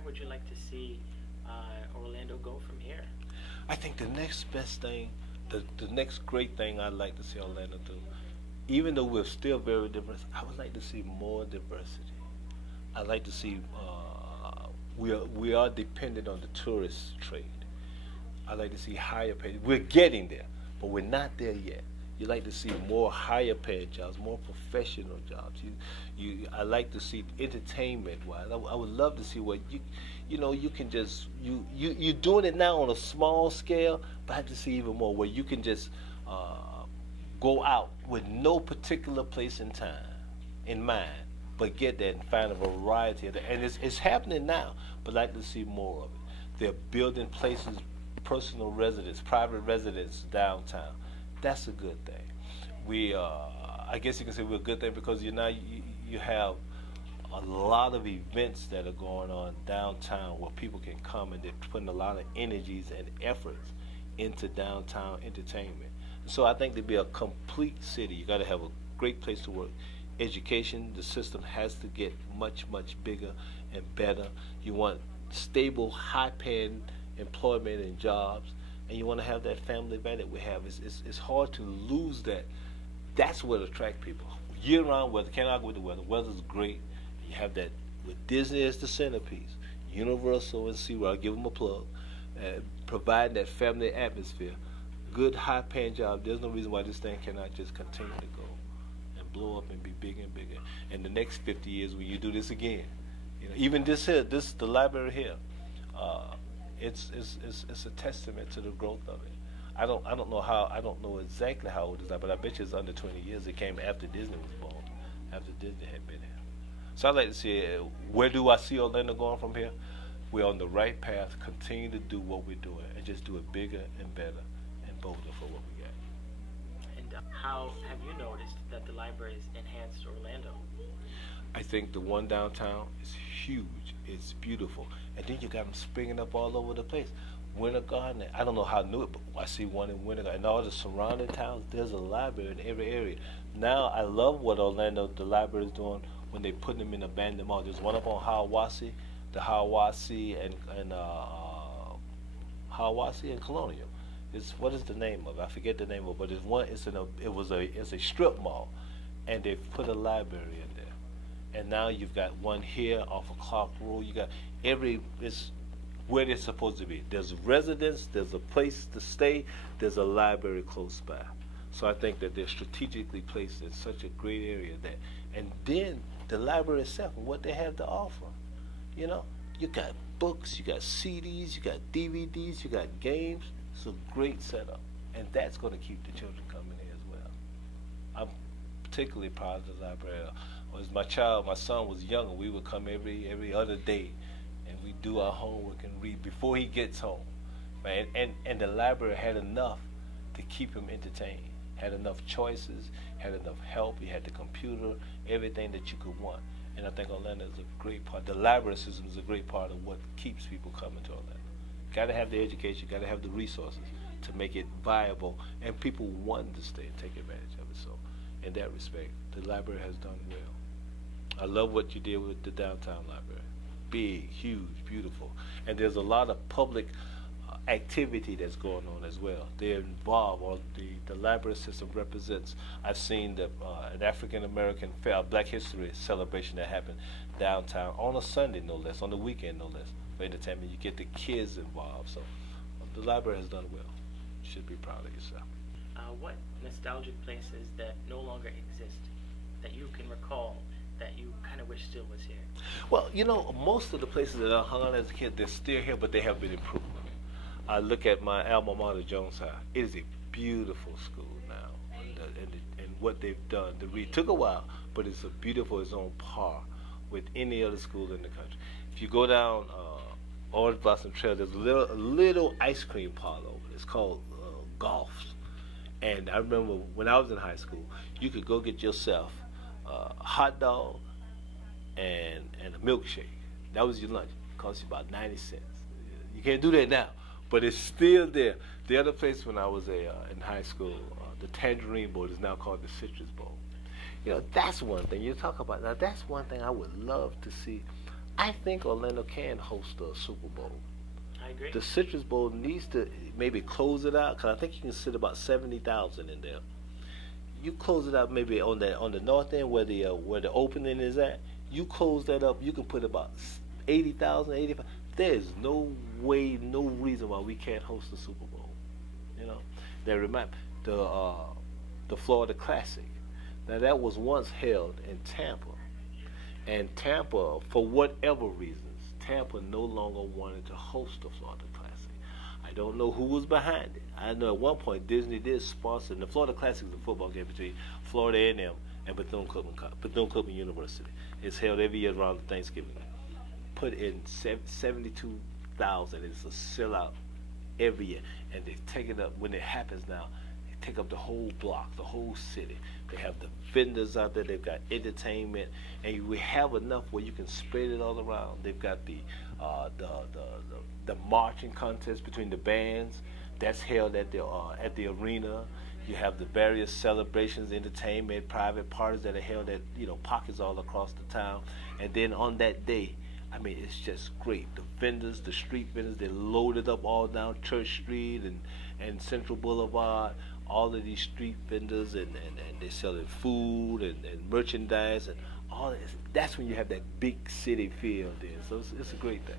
where would you like to see Orlando go from here? I think the next best thing, the next great thing I'd like to see Orlando do, even though we're still very diverse, I would like to see more diversity. I'd like to see we are dependent on the tourist trade. I like to see higher paid. We're getting there, but we're not there yet. You like to see more higher paid jobs, more professional jobs. I like to see entertainment wise. I would love to see what you can just you're doing it now on a small scale, but I have to see even more where you can just go out with no particular place in time in mind, but get that and find a variety of that. And it's happening now, but I'd like to see more of it. They're building places, personal residence, private residence downtown. That's a good thing. I guess you can say we're a good thing because you have a lot of events that are going on downtown where people can come and they're putting a lot of energies and efforts into downtown entertainment. So I think to be a complete city, you got to have a great place to work. Education, the system has to get much, much bigger and better. You want stable, high-paying employment and jobs, and you want to have that family value that we have. It's hard to lose that. That's what attracts people. Year-round weather, can't argue with the weather. Weather's great. You have that with Disney as the centerpiece, Universal and SeaWorld, I'll give them a plug, providing that family atmosphere. Good, high-paying job. There's no reason why this thing cannot just continue to go and blow up and be bigger and bigger. And the next 50 years, when you do this again, even the library here, it's a testament to the growth of it. I don't know exactly how old it is, but I bet you it's under 20 years. It came after Disney was born, after Disney had been here. So I'd like to see where do I see Orlando going from here? We're on the right path. Continue to do what we're doing and just do it bigger and better and bolder for what we got. And how have you noticed that the library has enhanced Orlando? I think the one downtown is huge. It's beautiful. And then you got them springing up all over the place. Winter Garden, I don't know how new it, but I see one in Winter Garden. And all the surrounding towns, there's a library in every area. Now, I love what Orlando, the library is doing when they put them in abandoned malls. There's one up on Hiawassee, the Hiawassee and Hiawassee and Colonial. What is the name of it? I forget the name of it, but there's one, it's a strip mall, and they've put a library in there. And now you've got one here off of Clark Road. You got it's where they're supposed to be. There's residence, there's a place to stay, there's a library close by. So I think that they're strategically placed in such a great area and then the library itself and what they have to offer. You got books, you got CDs, you got DVDs, you got games. It's a great setup, and that's going to keep the children coming here as well. I'm particularly proud of the library. As my son was younger, we would come every other day, and we do our homework and read before he gets home. Right? And the library had enough to keep him entertained. Had enough choices, had enough help. He had the computer, everything that you could want. And I think Orlando is a great part. The library system is a great part of what keeps people coming to Orlando. Got to have the education, got to have the resources to make it viable, and people want to stay and take advantage of it. So, in that respect, the library has done well. I love what you did with the downtown library. Big, huge, beautiful. And there's a lot of public activity that's going on as well. They're involved, or the library system represents, I've seen an African American Black History celebration that happened downtown on a Sunday, no less, on the weekend, no less. For entertainment, you get the kids involved. So the library has done well. You should be proud of yourself. What nostalgic places that no longer exist that you can recall that you kind of wish still was here? Well, most of the places that I hung on as a kid, they're still here, but they have been improved. I look at my alma mater, Jones High. It is a beautiful school now, and what they've done. The read took a while, but it's it's on par with any other school in the country. If you go down Orange Blossom Trail, there's a little ice cream parlor over there. It's called Golf's. And I remember when I was in high school, you could go get yourself a hot dog and a milkshake. That was your lunch. It cost you about 90 cents. You can't do that now, but it's still there. The other place when I was in high school, the Tangerine Bowl is now called the Citrus Bowl. That's one thing you talk about. Now, that's one thing I would love to see. I think Orlando can host a Super Bowl. I agree. The Citrus Bowl needs to maybe close it out because I think you can sit about 70,000 in there. You close it out maybe on the north end where the opening is at. You close that up. You can put about 80,000, 85. There's no way, no reason why we can't host the Super Bowl. You know, that remind the Florida Classic. Now that was once held in Tampa, and Tampa, for whatever reasons, Tampa no longer wanted to host the Florida Classic. I don't know who was behind it. I know at one point Disney did sponsor, and the Florida Classic is a football game between Florida A&M and Bethune-Cookman University. It's held every year around Thanksgiving. Put in 72,000. It's a sellout every year, and they take it up when it happens now. They take up the whole block, the whole city. They have the vendors out there. They've got entertainment, and we have enough where you can spread it all around. They've got the marching contest between the bands that's held at the arena. You have the various celebrations, entertainment, private parties that are held at pockets all across the town. And then on that day, I mean, it's just great. The vendors, the street vendors, they loaded up all down Church Street and Central Boulevard. All of these street vendors, and they're selling food and merchandise and all this. That's when you have that big city feel there. So it's a great thing.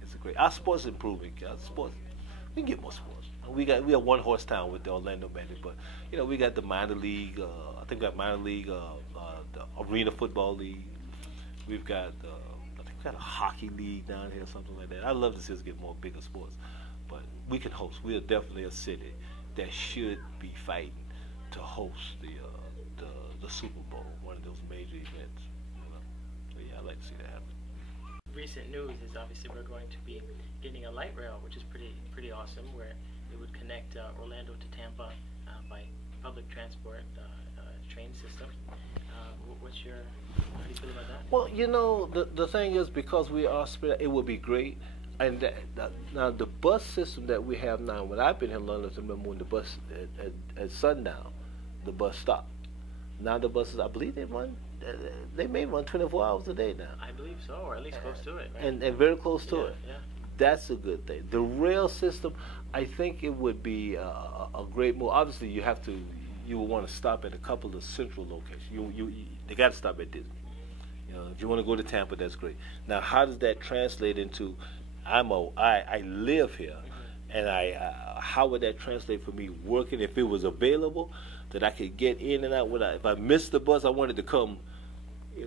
It's a great. Our sports improving. Our sports, we can get more sports. We are one horse town with the Orlando Magic, but we got the minor league. I think we got minor league, the Arena Football League. We've got we got a hockey league down here, something like that. I'd love to see us get more bigger sports, but we can host. We are definitely a city that should be fighting to host the Super Bowl, one of those major events. So yeah, I'd like to see that happen. Recent news is obviously we're going to be getting a light rail, which is pretty awesome, where it would connect Orlando to Tampa by public transport train system. How do you feel about that? Well, the thing is, because we are spread, it would be great. And now the bus system that we have now, when I've been here in London, I remember when the bus at sundown, the bus stopped. Now the buses, I believe they may run 24 hours a day now. I believe so, or at least close to it, right? And very close to it. Yeah. That's a good thing. The rail system, I think it would be a great move. Obviously, you will want to stop at a couple of central locations. They got to stop at Disney. If you want to go to Tampa, that's great. Now, how does that translate into? I live here, and how would that translate for me working if it was available that I could get in and out without? If I missed the bus, I wanted to come.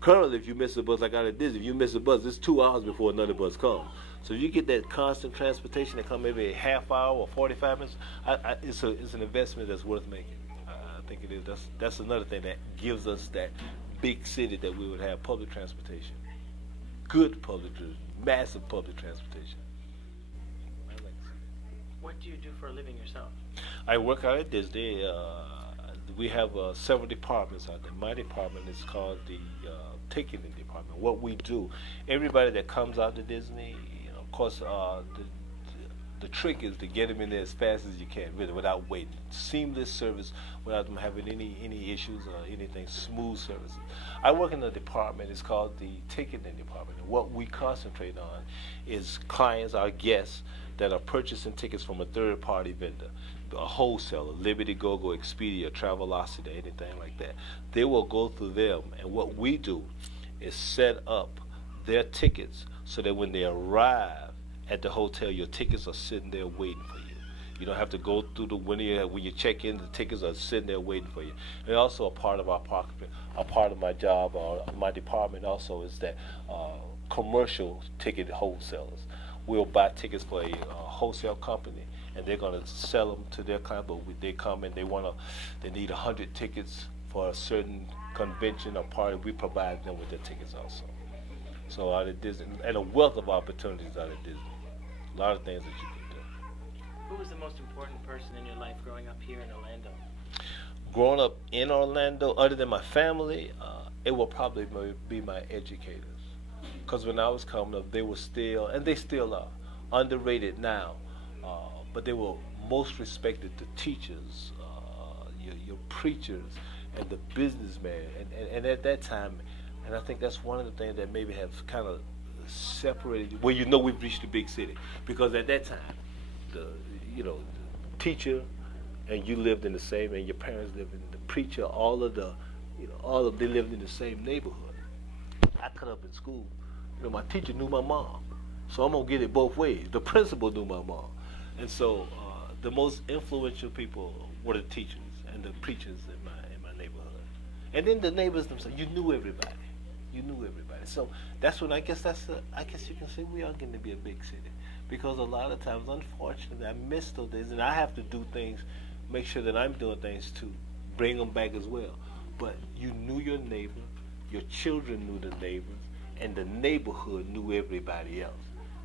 Currently, if you miss the bus, like out of Disney, if you miss the bus, it's 2 hours before another bus comes. So if you get that constant transportation that comes maybe a half hour or 45 minutes, it's an investment that's worth making. I think it is. That's another thing that gives us that big city that we would have public transportation, good public, massive public transportation. What do you do for a living yourself? I work out at Disney. We have several departments out there. My department is called the ticketing department. What we do, everybody that comes out to Disney, of course, the trick is to get them in there as fast as you can, really, without waiting. Seamless service, without them having any issues or anything. Smooth service. I work in a department. It's called the ticketing department. And what we concentrate on is clients, our guests, that are purchasing tickets from a third-party vendor, a wholesaler, Liberty GoGo, Expedia, Travelocity, anything like that. They will go through them, and what we do is set up their tickets so that when they arrive at the hotel, your tickets are sitting there waiting for you. You don't have to go through the window. When you check in, the tickets are sitting there waiting for you. And also a part of a part of my job or my department also is that commercial ticket wholesalers. We'll buy tickets for a wholesale company, and they're going to sell them to their client. But they come and they need 100 tickets for a certain convention or party. We provide them with their tickets also. So out of Disney, and a wealth of opportunities out of Disney. A lot of things that you can do. Who was the most important person in your life growing up here in Orlando? Growing up in Orlando, other than my family, it will probably be my educators. Because when I was coming up, they were still, and they still are, underrated now. But they were most respected, the teachers, your preachers, and the businessmen. And at that time, and I think that's one of the things that maybe have kind of separated, well, you know we've reached the big city. Because at that time, the, the teacher and you lived in the same, and your parents lived in the preacher, all of the, they lived in the same neighborhood. I cut up in school. My teacher knew my mom, so I'm gonna get it both ways. The principal knew my mom, and so the most influential people were the teachers and the preachers in my neighborhood, and then the neighbors themselves. You knew everybody. You knew everybody. So that's when I guess you can say we are getting to be a big city, because a lot of times, unfortunately, I miss those days, and I have to do things, make sure that I'm doing things to bring them back as well. But you knew your neighbor, your children knew the neighbors, and the neighborhood knew everybody else.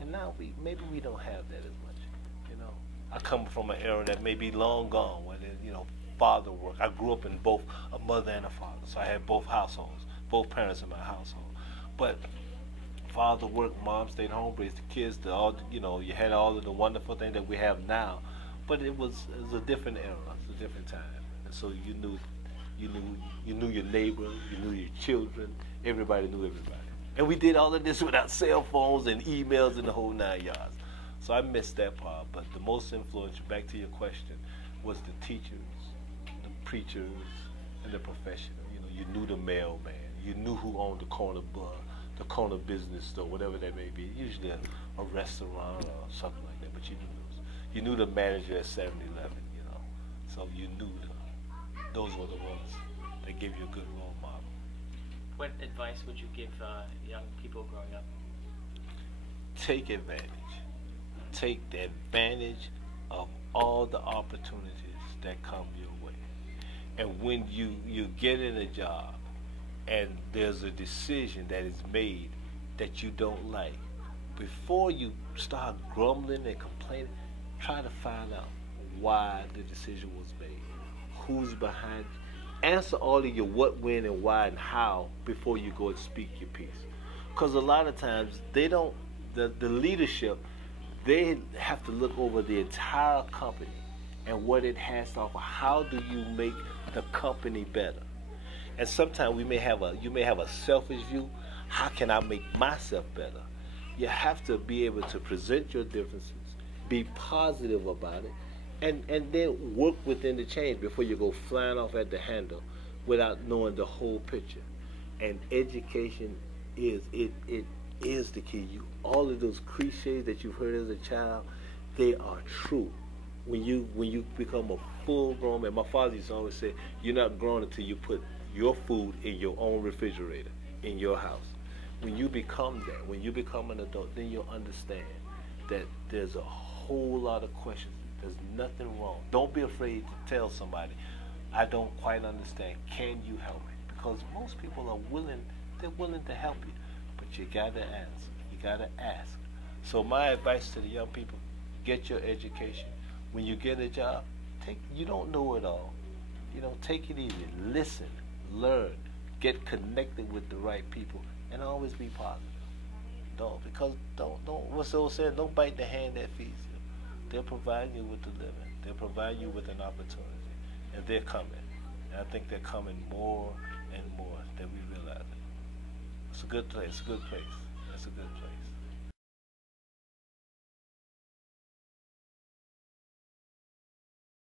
And now maybe we don't have that as much. I come from an era that may be long gone, where father work. I grew up in both a mother and a father, so I had both households, both parents in my household. But father worked, mom stayed home, raised the kids. You had all of the wonderful things that we have now, but it was a different era, it was a different time, and so you knew your neighbor, you knew your children, everybody knew everybody. And we did all of this without cell phones and emails and the whole 9 yards. So I missed that part. But the most influential, back to your question, was the teachers, the preachers, and the professional. You knew the mailman. You knew who owned the corner bar, the corner business store, whatever that may be. Usually a restaurant or something like that. But you knew those. You knew the manager at 7-Eleven. So you knew those were the ones that gave you a good role model. What advice would you give young people growing up? Take advantage. Take advantage of all the opportunities that come your way. And when you get in a job and there's a decision that is made that you don't like, before you start grumbling and complaining, try to find out why the decision was made, who's behind it. Answer all of your what, when, and why, and how before you go and speak your piece. Because a lot of times the leadership, they have to look over the entire company and what it has to offer. How do you make the company better? And sometimes you may have a selfish view. How can I make myself better? You have to be able to present your differences, be positive about it, and then work within the change before you go flying off at the handle without knowing the whole picture. And education is the key. All of those cliches that you've heard as a child, they are true. When you become a full grown man, my father used to always say, you're not grown until you put your food in your own refrigerator in your house. When you become that, when you become an adult, then you'll understand that there's a whole lot of questions. There's nothing wrong. Don't be afraid to tell somebody, I don't quite understand. Can you help me? Because most people are willing to help you. But you gotta ask. You gotta ask. So my advice to the young people, get your education. When you get a job, you don't know it all. Take it easy. Listen, learn, get connected with the right people, and always be positive. What's the old saying? Don't bite the hand that feeds you. They'll provide you with the living. They'll provide you with an opportunity. And they're coming. And I think they're coming more and more than we realize it. It's a good place. It's a good place. It's a good place.